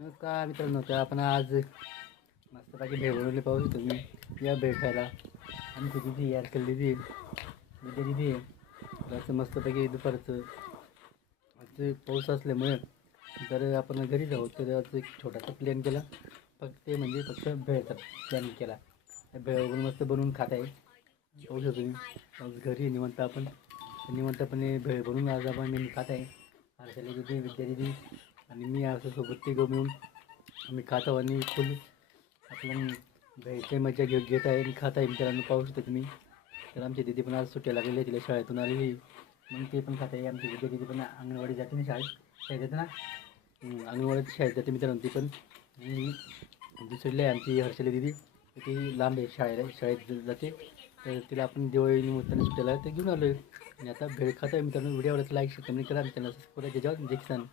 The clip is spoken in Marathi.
नमस्कार मित्रांनो, तर आपण आज मस्तपैकी भेळ बनवली पाहू तुम्ही या भेळ खायला. आमची दिदी आजकाल दिदी विद्या दिदी असं मस्तपैकी दुपारचं आज पाऊस असल्यामुळे तर आपण घरी जाऊ. तर आज एक छोटासा प्लॅन केला, फक्त भेळचा प्लॅन केला. भेळ वगैरे मस्त बनवून खात आहे पाहू शकतो तुम्ही. आज घरी निवंतपणे भेळ बनवून आज आपण खात आहे. हर्षाली दिदी, विद्या दिदी आणि मी असं सोबत ते मिळून आम्ही खात आहोत आणि फुल आपलं भेळची मजा घेत आहे आणि खात आहे. मित्रांनो पाहू शकता तुम्ही. तर आमची दिदी पण आज सुट्ट्या लागलेली आहे, तिला शाळेतून आलेली, मग ते पण खात आहे. आमची विद्या दिदी पण अंगणवाडी जाते ना, शाळेत येते ना, अंगणवाडीत शाळेत जाते मित्रांनो ती पण. आणि दुसरीला आहे आमची हर्षली दिदी, ती लांब आहे, शाळेत जाते. तर तिला आपण दिवाळी निमित्ताने सुट्ट्याला ते घेऊन आलो आहे आणि आता भेळ खात आहे. मित्रांनो व्हिडिओ आवडला लाईक शेअर कमेंट करा. मित्रांनो सबस्क्राईब करा. जय जवान जय किसान.